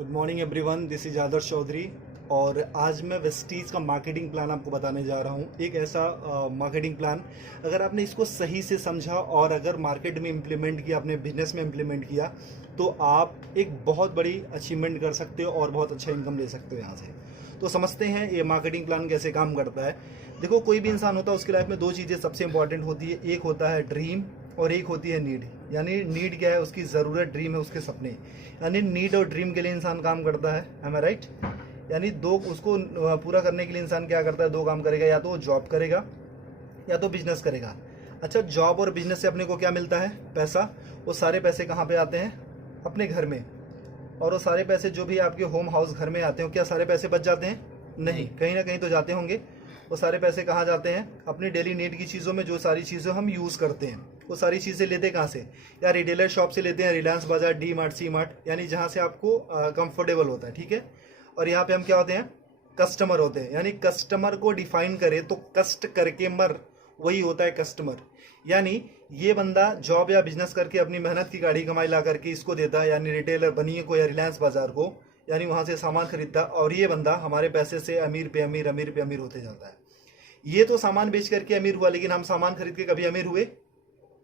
Good morning everyone, this is Adarsh Chaudhary. और आज मैं वेस्टीज का मार्केटिंग प्लान आपको बताने जा रहा हूँ। एक ऐसा मार्केटिंग प्लान, अगर आपने इसको सही से समझा और अगर मार्केट में इम्प्लीमेंट किया, अपने बिजनेस में इम्प्लीमेंट किया, तो आप एक बहुत बड़ी अचीवमेंट कर सकते हो और बहुत अच्छा इनकम ले सकते हो यहाँ से। तो समझते हैं ये मार्केटिंग प्लान कैसे काम करता है। देखो, कोई भी इंसान होता है, उसकी लाइफ में दो चीज़ें सबसे इंपॉर्टेंट होती है। एक होता है ड्रीम और एक होती है नीड। यानी नीड क्या है? उसकी ज़रूरत। ड्रीम है उसके सपने। यानी नीड और ड्रीम के लिए इंसान काम करता है। एम आई राइट? यानी दो, उसको पूरा करने के लिए इंसान क्या करता है? दो काम करेगा, या तो वो जॉब करेगा या तो बिजनेस करेगा। अच्छा, जॉब और बिजनेस से अपने को क्या मिलता है? पैसा। वो सारे पैसे कहाँ पे आते हैं? अपने घर में। और वो सारे पैसे जो भी आपके होम हाउस घर में आते हैं, क्या सारे पैसे बच जाते हैं? नहीं, कहीं ना कहीं तो जाते होंगे। वो सारे पैसे कहाँ जाते हैं? अपनी डेली नीड की चीज़ों में। जो सारी चीज़ें हम यूज़ करते हैं, वो सारी चीज़ें लेते कहाँ से? या रिटेलर शॉप से लेते हैं, रिलायंस बाजार, डी मार्ट, सी मार्ट, यानी जहाँ से आपको कंफर्टेबल होता है। ठीक है। और यहाँ पे हम क्या होते हैं? कस्टमर होते हैं। यानी कस्टमर को डिफाइन करें तो कष्ट करके मर, वही होता है कस्टमर। यानी ये बंदा जॉब या बिजनेस करके अपनी मेहनत की गाड़ी कमाई ला करके इसको देता है, यानी रिटेलर बनिए को या रिलायंस बाजार को, यानी वहां से सामान खरीदता, और ये बंदा हमारे पैसे से अमीर पे अमीर, अमीर पे अमीर होते जाता है। ये तो सामान बेच करके अमीर हुआ, लेकिन हम सामान खरीद के कभी अमीर हुए?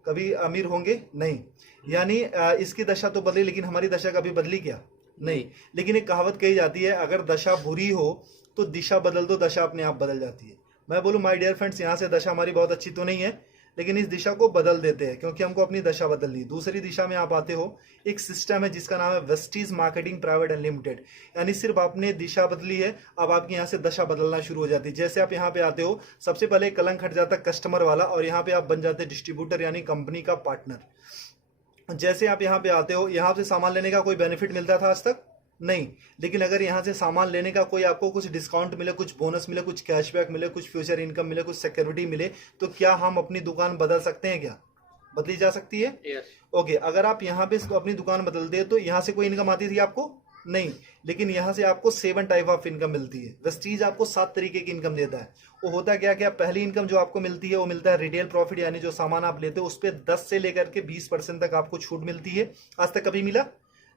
कभी अमीर होंगे? नहीं। यानी इसकी दशा तो बदली, लेकिन हमारी दशा कभी बदली क्या? नहीं। लेकिन एक कहावत कही जाती है, अगर दशा बुरी हो तो दिशा बदल दो, दशा अपने आप बदल जाती है। मैं बोलूं माय डियर फ्रेंड्स, यहाँ से दशा हमारी बहुत अच्छी तो नहीं है, लेकिन इस दिशा को बदल देते हैं, क्योंकि हमको अपनी दशा बदलनी। दूसरी दिशा में आप आते हो, एक सिस्टम है जिसका नाम है वेस्टीज मार्केटिंग प्राइवेट अनलिमिटेड। यानी सिर्फ आपने दिशा बदली है, अब आपकी यहाँ से दशा बदलना शुरू हो जाती है। जैसे आप यहाँ पे आते हो, सबसे पहले कलंक हट जाता है कस्टमर वाला, और यहाँ पे आप बन जाते हैं डिस्ट्रीब्यूटर, यानी कंपनी का पार्टनर। जैसे आप यहाँ पे आते हो, यहाँ से सामान लेने का कोई बेनिफिट मिलता था आज तक? नहीं। लेकिन अगर यहाँ से सामान लेने का कोई आपको कुछ डिस्काउंट मिले, कुछ बोनस मिले, कुछ कैशबैक मिले, कुछ फ्यूचर इनकम मिले, कुछ सिक्योरिटी मिले, तो क्या हम अपनी दुकान बदल सकते हैं? क्या बदली जा सकती है? ओके। अगर आप यहाँ पे अपनी दुकान बदलते हैं तो यहाँ से कोई इनकम आती थी आपको? नहीं। लेकिन यहाँ से आपको 7 टाइप ऑफ इनकम मिलती है। वेस्टीज आपको 7 तरीके की इनकम देता है। वो होता क्या क्या? पहली इनकम जो आपको मिलती है वो मिलता है रिटेल प्रॉफिट, यानी जो सामान आप लेते हो उस पर 10 से लेकर के 20% तक आपको छूट मिलती है। आज तक कभी मिला?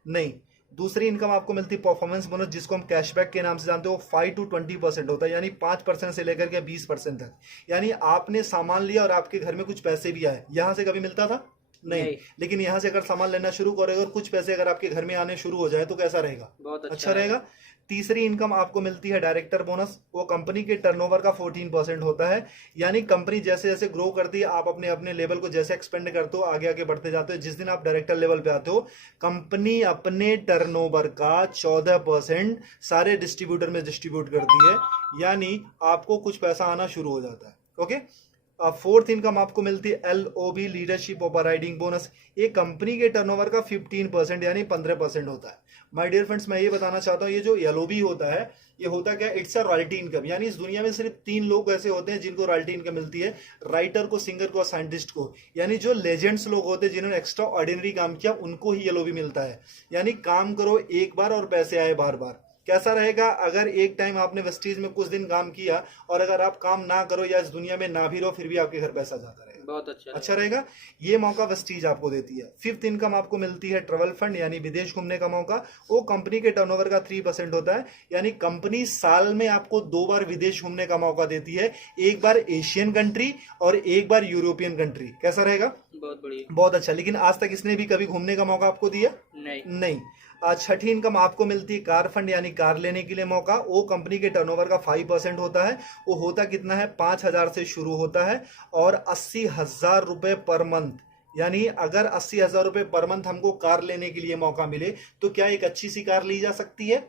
नहीं। दूसरी इनकम आपको मिलती है परफॉर्मेंस बोनस, जिसको हम कैशबैक के नाम से जानते हो। 5 to 20% होता है, यानी 5% से लेकर के 20% तक। यानी आपने सामान लिया और आपके घर में कुछ पैसे भी आए, यहां से कभी मिलता था? नहीं। लेकिन यहाँ से अगर सामान लेना शुरू करोगे और कुछ पैसे अगर आपके घर में आने शुरू हो जाए तो कैसा रहेगा? बहुत अच्छा रहेगा। तीसरी इनकम आपको मिलती है डायरेक्टर बोनस। वो कंपनी के टर्नओवर का 14% होता है। यानी कंपनी जैसे जैसे ग्रो करती है, आप अपने अपने लेवल को जैसे एक्सपेंड करते हो, आगे आगे बढ़ते जाते हो, जिस दिन आप डायरेक्टर लेवल पे आते हो, कंपनी अपने टर्नओवर का 14% सारे डिस्ट्रीब्यूटर में डिस्ट्रीब्यूट करती है। यानी आपको कुछ पैसा आना शुरू हो जाता है। ओके। फोर्थ इनकम आपको मिलती है LOB, leadership over riding bonus. ये कंपनी के टर्नओवर का 15% यानी 15% होता है। माय डियर फ्रेंड्स, मैं ये बताना चाहता हूँ, ये जो LOB होता है, ये होता क्या? It's a royalty income. यानी इस दुनिया में सिर्फ 3 लोग ऐसे होते हैं जिनको रॉयल्टी इनकम मिलती है, राइटर को, सिंगर को और साइंटिस्ट को। यानी जो लेजेंड्स लोग होते हैं, जिन्होंने एक्स्ट्रा ऑर्डिनरी काम किया, उनको ही LOB मिलता है। यानी काम करो एक बार और पैसे आए बार बार। कैसा रहेगा? अगर एक टाइम आपने वेस्टीज में कुछ दिन काम किया और अगर आप काम ना करो या इस दुनिया में ना भी रहो, फिर भी आपके घर पैसा जाता रहेगा। बहुत अच्छा रहेगा। ये मौका वेस्टीज आपको देती है। फिफ्थ इनकम आपको मिलती है ट्रेवल फंड, यानी विदेश घूमने का मौका। वो कंपनी के टर्नओवर का 3% होता है। यानी कंपनी साल में आपको 2 बार विदेश घूमने का मौका देती है, एक बार एशियन कंट्री और एक बार यूरोपियन कंट्री। कैसा रहेगा? बहुत बढ़िया, बहुत अच्छा। लेकिन आज तक इसने भी कभी घूमने का मौका आपको दिया? नहीं। छठी इनकम आपको मिलती है कार फंड, यानी कार लेने के लिए मौका। वो कंपनी के टर्नओवर का 5% होता है। वो होता कितना है? 5,000 से शुरू होता है और 80,000 रुपए पर मंथ। यानी अगर 80,000 रुपए पर मंथ हमको कार लेने के लिए मौका मिले तो क्या एक अच्छी सी कार ली जा सकती है?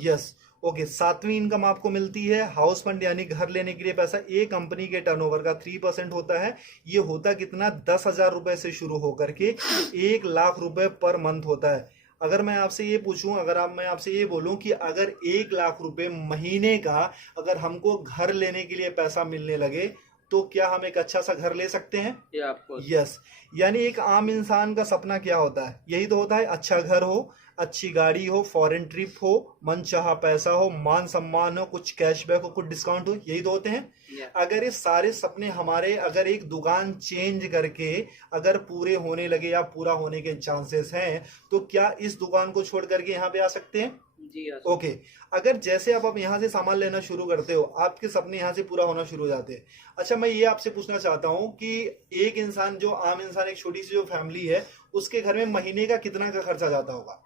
यस। ओके। सातवीं इनकम आपको मिलती है हाउस फंड, यानी घर लेने के लिए पैसा। ये कंपनी के टर्नओवर का 3% होता है। ये होता कितना? 10,000 रुपए से शुरू होकर के 1,00,000 रुपए पर मंथ होता है। अगर मैं आपसे ये पूछूं, मैं आपसे ये बोलूं कि अगर 1,00,000 रुपए महीने का अगर हमको घर लेने के लिए पैसा मिलने लगे, तो क्या हम एक अच्छा सा घर ले सकते हैं? यस। यानी एक आम इंसान का सपना क्या होता है? यही तो होता है, अच्छा घर हो, अच्छी गाड़ी हो, फॉरेन ट्रिप हो, मनचाहा पैसा हो, मान सम्मान हो, कुछ कैशबैक हो, कुछ डिस्काउंट हो, यही तो होते हैं। अगर ये सारे सपने हमारे अगर एक दुकान चेंज करके अगर पूरे होने लगे या पूरा होने के चांसेस हैं, तो क्या इस दुकान को छोड़ करके यहाँ पे आ सकते हैं? जी ओके। अगर जैसे आप यहाँ से सामान लेना शुरू करते हो, आपके सपने यहाँ से पूरा होना शुरू हो जाते हैं। अच्छा, मैं ये आपसे पूछना चाहता हूँ कि एक इंसान, जो आम इंसान, एक छोटी सी जो फैमिली है, उसके घर में महीने का कितना का खर्चा जाता होगा?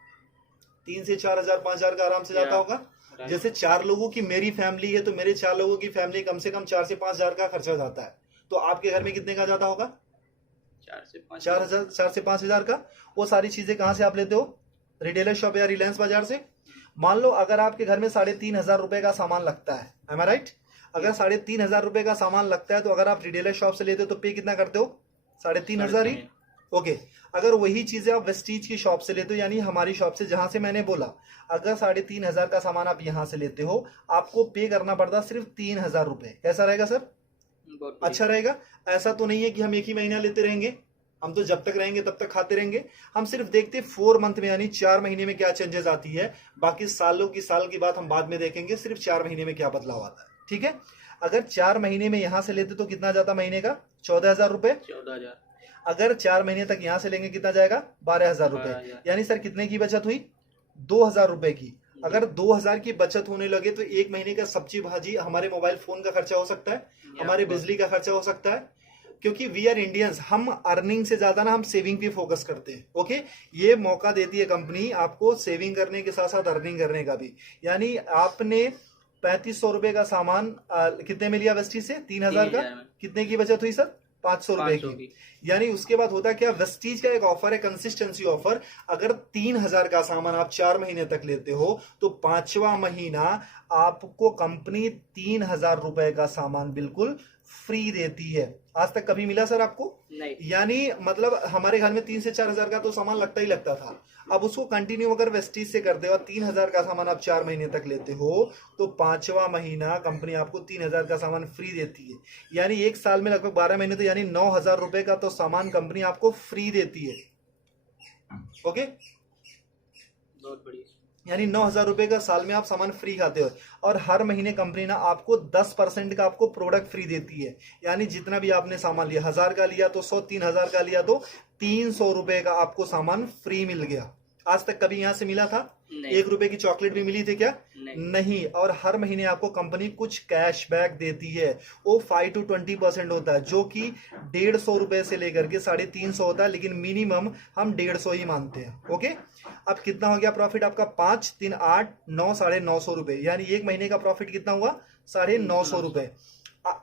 3 से 4 हजार, 5 हजार का आराम से जाता होगा। जैसे 4 लोगों की मेरी फैमिली है, तो मेरे 4 लोगों की फैमिली कम से कम 4 से 5 हजार का खर्चा जाता है। तो आपके घर में कितने का जाता होगा? 4 से 5 हजार का। वो सारी चीजें कहाँ से आप लेते हो? रिटेलर शॉप या रिलायंस बाजार से। मान लो अगर आपके घर में 3,500 रुपए का सामान लगता है, एम आई राइट? अगर 3,500 रुपए का सामान लगता है, तो अगर आप रिटेलर शॉप से लेते हो तो पे कितना करते हो? 3,500 ही। ओके। अगर वही चीजें आप वेस्टीज की शॉप से लेते हो, यानी हमारी शॉप से, जहां से मैंने बोला, अगर 3,500 का सामान आप यहां से लेते हो, आपको पे करना पड़ता सिर्फ 3,000 रुपए। कैसा रहेगा सर? अच्छा रहेगा। ऐसा तो नहीं है कि हम एक ही महीना लेते रहेंगे, हम तो जब तक रहेंगे तब तक खाते रहेंगे। हम सिर्फ देखते 4 मंथ में, यानी 4 महीने में क्या चेंजेस आती है। बाकी सालों की साल की बात हम बाद में देखेंगे, सिर्फ 4 महीने में क्या बदलाव आता है। ठीक है। अगर 4 महीने में यहां से लेते तो कितना जाता महीने का? 14,000 रुपए। 14,000। अगर 4 महीने तक यहां से लेंगे कितना जाएगा? 12,000 रुपए। यानी सर कितने की बचत हुई? 2,000 रुपए की। अगर 2,000 की बचत होने लगे तो एक महीने का सब्जी भाजी, हमारे मोबाइल फोन का खर्चा हो सकता है, हमारे बिजली का खर्चा हो सकता है। क्योंकि वी आर इंडियंस, हम अर्निंग से ज्यादा ना हम सेविंग पे फोकस करते हैं। ओके। ये मौका देती है कंपनी आपको सेविंग करने के साथ साथ अर्निंग करने का भी। यानी आपने 3,500 रुपए का सामान कितने में लिया वेस्टीज से? 3,000 का। कितने की बचत हुई सर? 500 रुपए की। यानी उसके बाद होता है क्या? वेस्टीज का एक ऑफर है, कंसिस्टेंसी ऑफर। अगर 3,000 का सामान आप 4 महीने तक लेते हो, तो 5वां महीना आपको कंपनी 3,000 रुपए का सामान बिल्कुल फ्री देती है। आज तक कभी मिला सर आपको? नहीं। यानी मतलब हमारे घर में 3 से 4 हजार का तो सामान लगता ही लगता था। अब उसको कंटिन्यू अगर वेस्टीज से करते हो और 3,000 का सामान आप 4 महीने तक लेते हो, तो 5वां महीना कंपनी आपको 3,000 का सामान फ्री देती है। यानी एक साल में लगभग 12 महीने, तो यानी 9,000 रुपए का तो सामान कंपनी आपको फ्री देती है। ओके। बहुत बढ़िया। यानी 9,000 रुपए का साल में आप सामान फ्री खाते हो। और हर महीने कंपनी ना आपको 10% का आपको प्रोडक्ट फ्री देती है। यानी जितना भी आपने सामान लिया, 1,000 का लिया तो 100, 3,000 का लिया तो 300 रुपए का आपको सामान फ्री मिल गया। आज तक कभी यहां से मिला था? 1 रुपए की चॉकलेट भी मिली थी क्या? नहीं। और हर महीने आपको कंपनी कुछ कैशबैक देती है, वो 5 to 20% होता है, जो कि 150 रुपए से लेकर के 350 होता है, लेकिन मिनिमम हम 150 ही मानते हैं। ओके। अब कितना हो गया प्रॉफिट आपका? 5, 3, 8, 9, 950 रुपए। यानी एक महीने का प्रॉफिट कितना हुआ? 950 रुपए।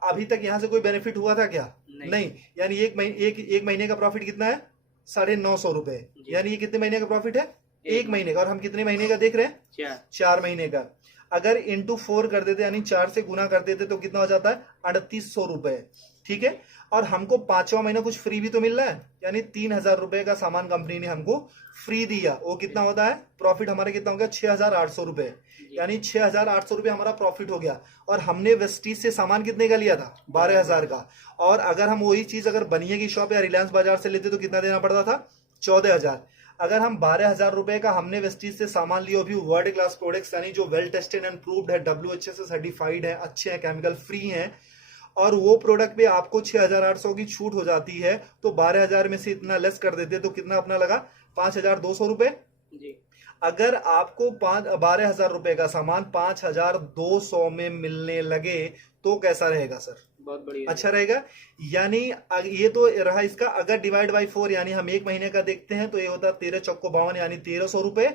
अभी तक यहां से कोई बेनिफिट हुआ था क्या? नहीं। यानी एक महीने का प्रॉफिट कितना है? 950 रुपए। यानी ये कितने महीने का प्रॉफिट है? एक महीने का। और हम कितने महीने का देख रहे हैं? 4 महीने का। अगर इंटू 4 कर देते, यानी 4 से गुना कर देते, तो कितना हो जाता है? 3,800 रुपए। ठीक है। और हमको 5वां महीना कुछ फ्री भी तो मिल रहा है, यानी 3,000 रुपए का सामान कंपनी ने हमको फ्री दिया। वो कितना होता है? प्रॉफिट हमारा कितना हो गया? 6,800 रुपए। यानी 6,800 रुपए हमारा प्रॉफिट हो गया। और हमने वेस्टीज से सामान कितने का लिया था? 12,000 का। और अगर हम वही चीज अगर बनिए की शॉप या रिलायंस बाजार से लेते तो कितना देना पड़ता था? 14,000। अगर हम 12,000 रुपए का हमने वेस्टीज से सामान लिया, भी वर्ल्ड क्लास प्रोडक्ट्स, यानी जो वेल टेस्टेड एंड प्रूव्ड है, WHS से सर्टिफाइड है, अच्छे हैं, केमिकल फ्री हैं, और वो प्रोडक्ट पे आपको 6,800 की छूट हो जाती है, तो 12,000 में से इतना लेस कर देते तो कितना अपना लगा? 5,200 रुपए। अगर आपको 12,000 रुपए का सामान 5,200 में मिलने लगे तो कैसा रहेगा सर? बहुत बढ़िया। अच्छा रहेगा। यानी ये तो रहा इसका। अगर डिवाइड बाई 4, यानी हम एक महीने का देखते हैं, तो ये होता है 13 चौको 52, यानी 1,300 रुपए।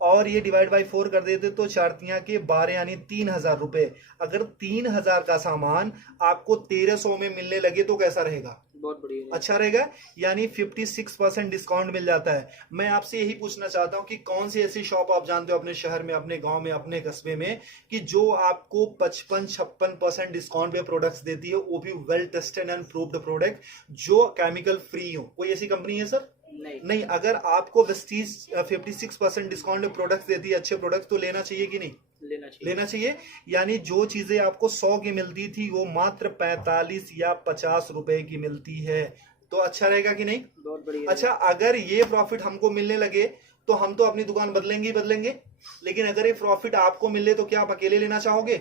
और ये डिवाइड बाई 4 कर देते तो 4 के 12, यानी 3,000 रुपए। अगर 3,000 का सामान आपको 1,300 में मिलने लगे तो कैसा रहेगा? बहुत बढ़िया। अच्छा रहेगा। यानी 56% डिस्काउंट मिल जाता है। मैं आपसे यही पूछना चाहता हूं कि कौन सी ऐसी शॉप आप जानते हो अपने शहर में, अपने गांव में, अपने कस्बे में, कि जो आपको 55-56% डिस्काउंट पे प्रोडक्ट्स देती है, वो भी well tested and proved product, जो केमिकल फ्री हो? कोई ऐसी कंपनी है सर? नहीं। अगर आपको वेस्टीज 56% डिस्काउंट में प्रोडक्ट्स देती है, अच्छे प्रोडक्ट्स, तो लेना चाहिए कि नहीं? लेना चाहिए। यानी जो चीजें आपको 100 की मिलती थी, वो मात्र 45 या 50 रुपए की मिलती है। तो अच्छा रहेगा कि नहीं? बहुत बढ़िया। अच्छा, अगर ये प्रॉफिट हमको मिलने लगे तो हम तो अपनी दुकान बदलेंगे ही बदलेंगे, लेकिन अगर ये प्रॉफिट आपको मिले तो क्या आप अकेले लेना चाहोगे,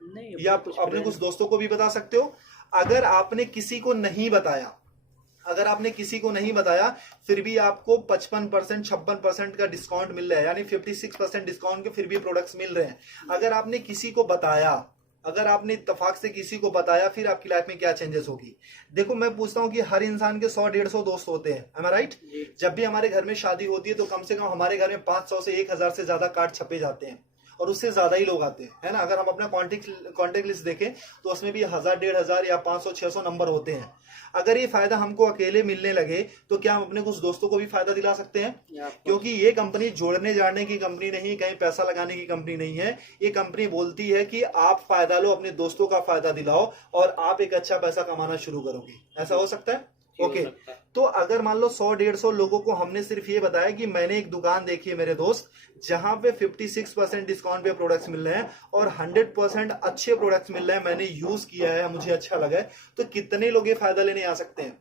नहीं, या आप अपने कुछ दोस्तों को भी बता सकते हो? अगर आपने किसी को नहीं बताया, अगर आपने किसी को नहीं बताया फिर भी आपको 55% 56% का डिस्काउंट मिल रहा है, यानी 56% डिस्काउंट के फिर भी प्रोडक्ट्स मिल रहे हैं। अगर आपने किसी को बताया, अगर आपने इत्तेफाक से किसी को बताया, फिर आपकी लाइफ में क्या चेंजेस होगी? देखो, मैं पूछता हूं कि हर इंसान के 100-150 दोस्त होते हैं, am I right? जब भी हमारे घर में शादी होती है तो कम से कम हमारे घर में 500 से 1000 से ज्यादा कार्ड छपे जाते हैं, और उससे ज्यादा ही लोग आते हैं, है ना? अगर हम अपना कॉन्टेक्ट लिस्ट देखें तो उसमें भी 1000-1500 या 500-600 नंबर होते हैं। अगर ये फायदा हमको अकेले मिलने लगे तो क्या हम अपने कुछ दोस्तों को भी फायदा दिला सकते हैं? क्योंकि ये कंपनी जोड़ने जाने की कंपनी नहीं, कहीं पैसा लगाने की कंपनी नहीं है। ये कंपनी बोलती है कि आप फायदा लो, अपने दोस्तों का फायदा दिलाओ और आप एक अच्छा पैसा कमाना शुरू करोगे। ऐसा हो सकता है? ओके, तो अगर मान लो 100-150 लोगों को हमने सिर्फ ये बताया कि मैंने एक दुकान देखी है मेरे दोस्त, जहां पे 56% डिस्काउंट पे प्रोडक्ट्स मिल रहे हैं और 100% अच्छे प्रोडक्ट्स मिल रहे हैं, मैंने यूज किया है, मुझे अच्छा लगा है, तो कितने लोग ये फायदा लेने आ सकते हैं?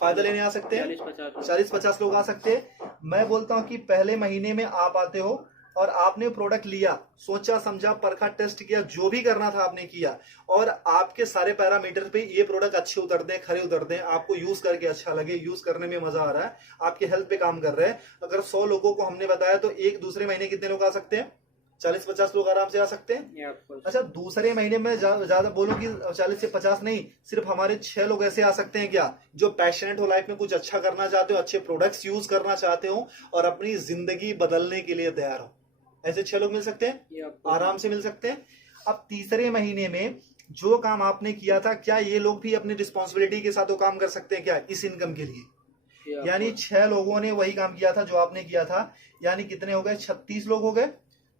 फायदा लेने आ सकते हैं 40-50 लोग आ सकते हैं। मैं बोलता हूं कि पहले महीने में आप आते हो और आपने प्रोडक्ट लिया, सोचा समझा, परखा, टेस्ट किया, जो भी करना था आपने किया, और आपके सारे पैरामीटर पे ये प्रोडक्ट अच्छे उतरते हैं, खरे उतरते हैं, आपको यूज करके अच्छा लगे, यूज करने में मजा आ रहा है, आपके हेल्थ पे काम कर रहे हैं। अगर 100 लोगों को हमने बताया तो एक दूसरे महीने कितने लोग आ सकते हैं? 40-50 लोग आराम से आ सकते हैं। अच्छा, दूसरे महीने में ज्यादा बोलो कि 40 से 50 नहीं, सिर्फ हमारे 6 लोग ऐसे आ सकते हैं क्या, जो पैशनेट हो, लाइफ में कुछ अच्छा करना चाहते हो, अच्छे प्रोडक्ट्स यूज करना चाहते हो और अपनी जिंदगी बदलने के लिए तैयार हो। ऐसे 6 लोग मिल सकते हैं, आराम से मिल सकते हैं। अब तीसरे महीने में जो काम आपने किया था, क्या ये लोग भी अपनी रिस्पॉन्सिबिलिटी के साथ वो काम कर सकते हैं क्या इस इनकम के लिए? यानी 6 लोगों ने वही काम किया था जो आपने किया था, यानी कितने हो गए? 36 लोग हो गए।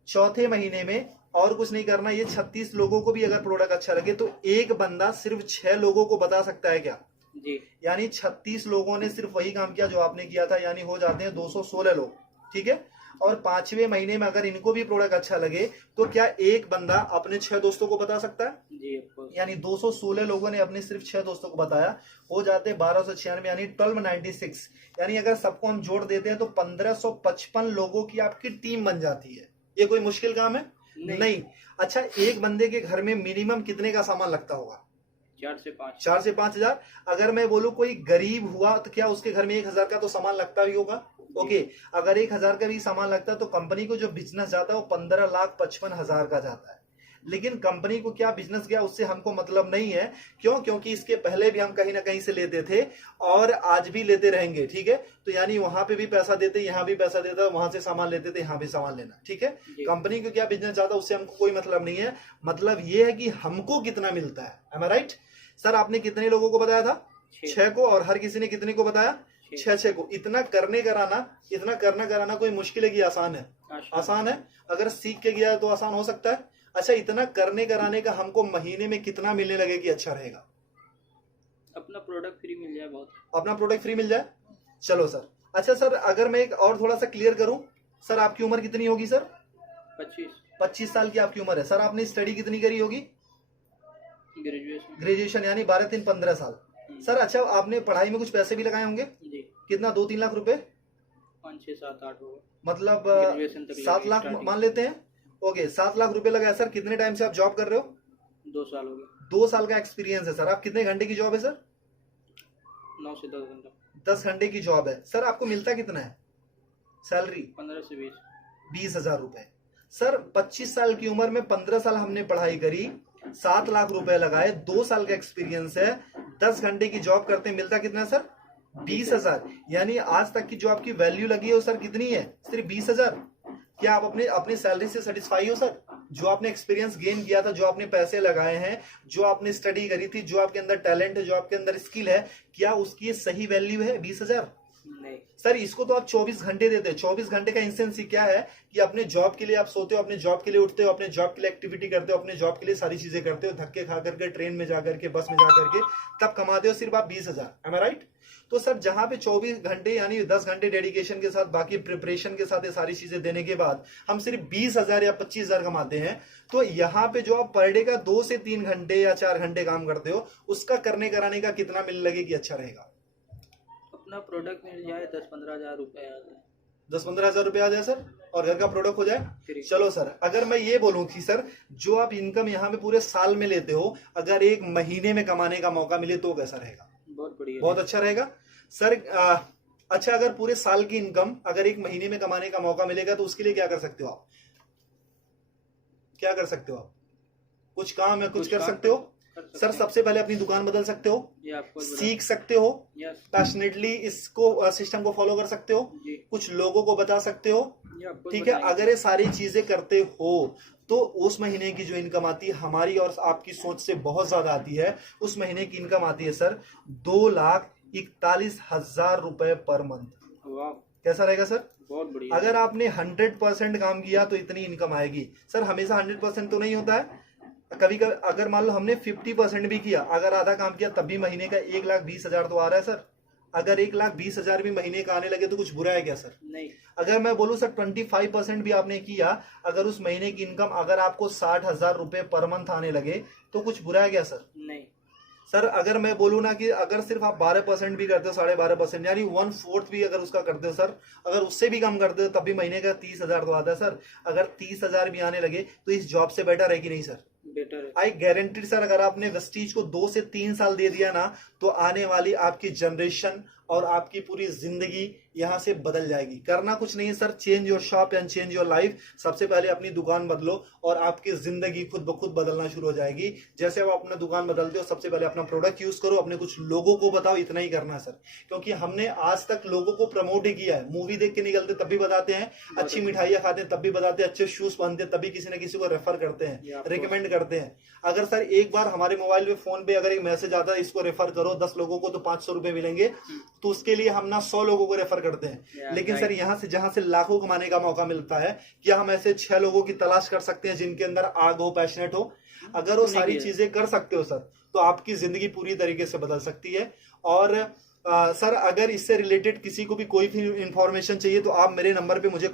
चौथे महीने में और कुछ नहीं करना, ये 36 लोगों को भी अगर प्रोडक्ट अच्छा लगे तो एक बंदा सिर्फ 6 लोगों को बता सकता है क्या जी? यानी 36 लोगों ने सिर्फ वही काम किया जो आपने किया था, यानी हो जाते हैं 216 लोग, ठीक है? और 5वें महीने में अगर इनको भी प्रोडक्ट अच्छा लगे तो क्या एक बंदा अपने 6 दोस्तों को बता सकता है जी? यानी 216 लोगों ने अपने सिर्फ 6 दोस्तों को बताया, हो जाते 1296, यानी 1296। यानी अगर सबको हम जोड़ देते हैं तो 1555 लोगों की आपकी टीम बन जाती है। ये कोई मुश्किल काम है? नहीं। अच्छा, एक बंदे के घर में मिनिमम कितने का सामान लगता होगा? 4 से 5 हजार। अगर मैं बोलूं कोई गरीब हुआ तो क्या उसके घर में 1000 का तो सामान लगता ही होगा? ओके, अगर 1000 का भी सामान लगता है तो कंपनी को जो बिजनेस जाता है वो 15,55,000 का जाता है। लेकिन कंपनी को क्या बिजनेस गया उससे हमको मतलब नहीं है। क्यों? क्योंकि इसके पहले भी हम कहीं ना कहीं से लेते थे और आज भी लेते रहेंगे, ठीक है? तो यानी वहां पे भी पैसा देते, यहाँ भी पैसा देता, वहां से सामान लेते थे, यहाँ भी सामान लेना, ठीक है? कंपनी को क्या बिजनेस जाता उससे हमको कोई मतलब नहीं है। मतलब ये है कि हमको कितना मिलता है। एम आई राइट? सर, आपने कितने लोगों को बताया था? 6 को। और हर किसी ने कितने को बताया? 6 को। इतना करने कराना कोई मुश्किल है कि आसान है? आसान है। अगर सीख के गया तो आसान हो सकता है। अच्छा, इतना करने कराने का हमको महीने में कितना मिलने लगे कि अच्छा रहेगा? अपना प्रोडक्ट फ्री मिल जाए। बहुत अपना प्रोडक्ट फ्री मिल जाए। चलो सर। अच्छा सर, अगर मैं एक और थोड़ा सा क्लियर करूं, सर आपकी उम्र कितनी होगी सर? 25 साल की आपकी उम्र है। सर, आपने स्टडी कितनी करी होगी? ग्रेजुएशन, यानी 12-3-15 साल। सर, अच्छा, आपने पढ़ाई में कुछ पैसे भी लगाए होंगे जी? कितना? 2-3 लाख रुपए? 5-6-7-8 होगा, मतलब 7 लाख मान लेते हैं। ओके, 7 लाख रुपए लगाया। सर, कितने टाइम से आप जॉब कर रहे हो? 2 साल हो गए। 2 साल का एक्सपीरियंस है सर। आप कितने घंटे की जॉब है सर? 9 से 10 घंटा। 10 घंटे की जॉब है। सर, आपको मिलता कितना है सैलरी? 15 से 20 हजार रुपए। सर, 25 साल की उम्र में 15 साल हमने पढ़ाई करी, 7 लाख रुपए लगाए, 2 साल का एक्सपीरियंस है, 10 घंटे की जॉब करते, मिलता कितना है सर? 20 हजार। यानी आज तक की जो आपकी वैल्यू लगी है वो सर कितनी है? सिर्फ 20 हजार। क्या आप अपनी सैलरी से सेटिस्फाई हो सर? जो आपने एक्सपीरियंस गेन किया था, जो आपने पैसे लगाए हैं, जो आपने स्टडी करी थी, जो आपके अंदर टैलेंट है, जो आपके अंदर स्किल है, क्या उसकी सही वैल्यू है 20 हजार? नहीं। सर इसको तो आप 24 घंटे देते हैं। 24 घंटे का इंसेंस क्या है कि अपने जॉब के लिए आप सोते हो, अपने जॉब के लिए उठते हो, अपने जॉब के लिए एक्टिविटी करते हो, अपने जॉब के लिए सारी चीजें करते हो, धक्के खा करके ट्रेन में जा करके, बस में जा करके, तब कमाते हो सिर्फ आप 20,000। एम आई राइट? तो सर जहां पे 24 घंटे यानी 10 घंटे डेडिकेशन के साथ, बाकी प्रिपरेशन के साथ ये सारी चीजें देने के बाद हम सिर्फ 20,000 या 25,000 कमाते हैं, तो यहाँ पे जो आप पर डे का 2 से 3 घंटे या 4 घंटे काम करते हो, उसका करने कराने का कितना मिल लगे कि अच्छा रहेगा? अपना प्रोडक्ट मिल जाए 10-15 हज़ार रुपये आ जाए। 10-15 हजार रुपए आ जाए सर, और घर का प्रोडक्ट हो जाए। फ्री। चलो सर, अगर मैं ये बोलूं कि सर जो आप इनकम यहाँ पे पूरे साल में लेते हो, अगर एक महीने में कमाने का मौका मिले तो कैसा रहेगा? बहुत बढ़िया। बहुत अच्छा रहेगा सर। अच्छा, अगर पूरे साल की इनकम अगर एक महीने में कमाने का मौका मिलेगा तो उसके लिए क्या कर सकते हो आप? क्या कर सकते हो आप? कुछ काम है, कुछ कर सकते हो सर। सबसे पहले अपनी दुकान बदल सकते हो, सीख सकते हो, पैशनेटली इसको सिस्टम को फॉलो कर सकते हो, कुछ लोगों को बता सकते हो, ठीक है। अगर ये सारी चीजें करते हो तो उस महीने की जो इनकम आती है हमारी और आपकी सोच से बहुत ज्यादा आती है। उस महीने की इनकम आती है सर 2,41,000 रुपए पर मंथ। वाह, कैसा रहेगा सर? बहुत बढ़िया। अगर आपने 100% काम किया तो इतनी इनकम आएगी सर। हमेशा 100% तो नहीं होता है, कभी कभी अगर मान लो हमने 50% भी किया, अगर आधा काम किया, तब भी महीने का 1,20,000 तो आ रहा है सर। अगर 1,20,000 भी महीने का आने लगे तो कुछ बुरा है क्या सर? नहीं। अगर मैं बोलूं सर 25% भी आपने किया, अगर उस महीने की इनकम अगर आपको 60,000 रुपए पर मंथ आने लगे तो कुछ बुरा है क्या सर? नहीं। सर अगर मैं बोलूं ना कि अगर सिर्फ आप 12% भी करते हो, 12.5% यानी 1/4 भी अगर उसका करते हो सर, अगर उससे भी कम करते हो तब भी महीने का 30,000 तो आता है सर। अगर 30,000 भी आने लगे तो इस जॉब से बेटर है कि नहीं सर? बेटर है। आई गारंटी सर, अगर आपने वेस्टीज को 2 से 3 साल दे दिया ना, तो आने वाली आपकी जनरेशन और आपकी पूरी जिंदगी यहां से बदल जाएगी। करना कुछ नहीं है sir, change your shop and change your life. सबसे पहले अपनी दुकान बदलो और आपकी जिंदगी खुद ब खुद बदलना शुरू हो जाएगी। जैसे आप अपना दुकान बदलते हो, सबसे पहले अपना प्रोडक्ट यूज करो, अपने कुछ लोगों को बताओ, इतना ही करना है सर। क्योंकि हमने आज तक लोगों को प्रमोट ही किया है। मूवी देख के निकलते तब भी बताते हैं, अच्छी मिठाइयां खाते हैं तब भी बताते हैं, अच्छे शूज पहनते हैं तभी किसी न किसी को रेफर करते हैं, रिकमेंड करते हैं। अगर सर एक बार हमारे मोबाइल पे, फोन पे अगर एक मैसेज आता है इसको रेफर करो 10 लोगों को तो 500 रुपए मिलेंगे, तो उसके लिए हम ना 100 लोगों को रेफर करते हैं। लेकिन सर यहाँ से जहां से लाखों कमाने का मौका मिलता है, क्या हम ऐसे 6 लोगों की तलाश कर सकते हैं जिनके अंदर आग हो, पैशनेट हो? अगर वो सारी चीजें कर सकते हो सर, तो आपकी जिंदगी पूरी तरीके से बदल सकती है। और सर अगर इससे रिलेटेड किसी को भी कोई भी इंफॉर्मेशन चाहिए तो आप मेरे नंबर पे मुझे